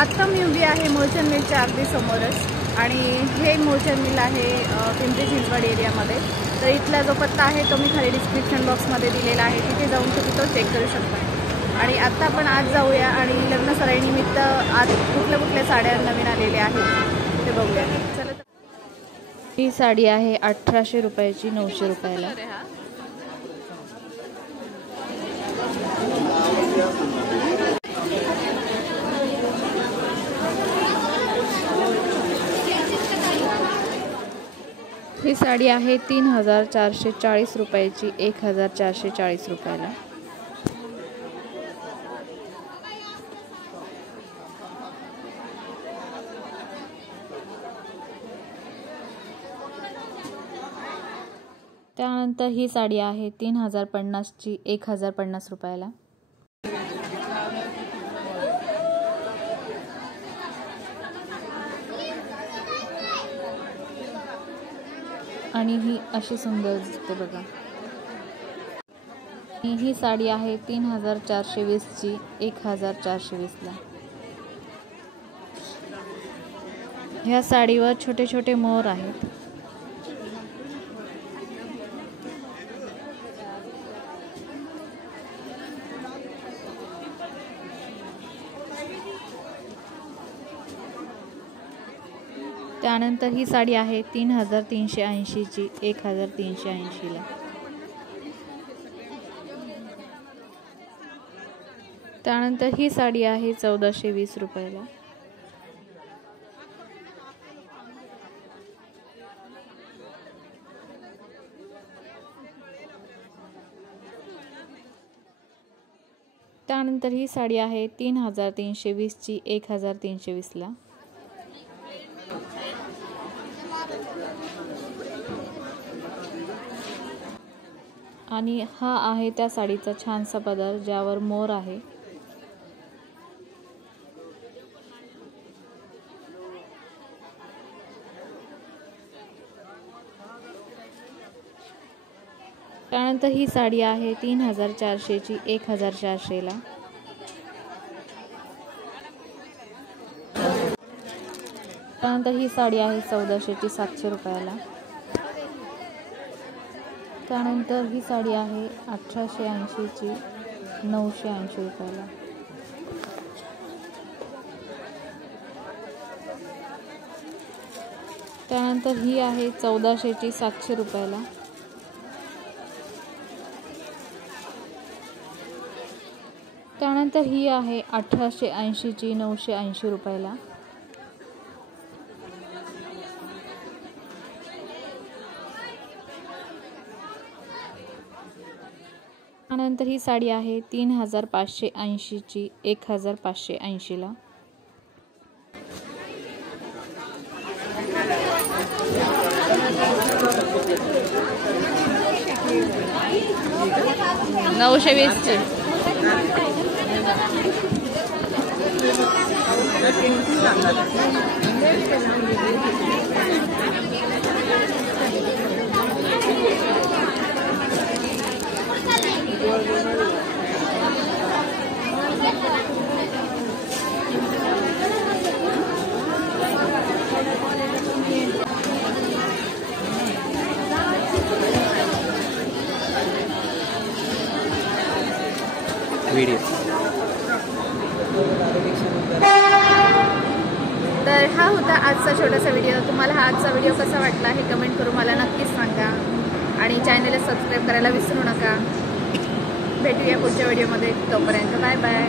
आत्ता मी उभी आहे मोचन मिलच्या अगदी समोरच आणि हे मोचन मिल आहे पिंपरी चिंचवड एरियामध्ये। तर इथला जो पत्ता आहे तो मी खाली डिस्क्रिप्शन बॉक्समध्ये दिलेला आहे, तिथे जाऊन तुम्ही तो चेक करू शकता। आणि आत्ता आपण आज जाऊया आणि लग्न सराईनिमित्त आज कुठल्या साड्या नवीन आलेल्या आहेत ते बघूया। चला, ही साडी आहे 1800 रुपयाची, 900 रुपयाला। ही साडी आहे 3440 रुपयाची, 1440 रुपयाला। त्यानंतर ही साडी आहे 3050 ची, 1050 रुपयाला। आणि ही अशी सुंदर दिसते बघा। ही साडी आहे 3420 ची, 1420 ला। ह्या साडीवर छोटे छोटे मोर आहेत। त्यानंतर ही साडी आहे 3380 ची, 1380 ला। त्यानंतर ही साडी आहे 1420 रुपयाला। त्यानंतर ही साडी आहे 3320 ची, 1320 ला। आणि हा आहे त्या साडीचा छानसा पदर ज्यावर मोर आहे। त्यानंतर ही साडी आहे 3400 ची, 1400 ला। त्यानंतर ही साडी आहे 1400 ची, 700 रुपयाला। त्यानंतर ही साडी आहे 1880 ची, 980 रुपयाला। त्यानंतर ही आहे 1400 ची, 700 रुपयाला। त्यानंतर ही आहे 1880 ची, 980 रुपयाला। त्यानंतर ही साडी आहे 3580 ची, 1580 ला। ची। तर हा होता आजचा छोटासा व्हिडिओ। तुम्हाला हा आजचा व्हिडिओ कसा वाटला हे कमेंट करून मला नक्कीच सांगा आणि चॅनलला सबस्क्राईब करायला विसरू नका। भेटूया पुढच्या व्हिडिओमध्ये, तोपर्यंत बाय बाय।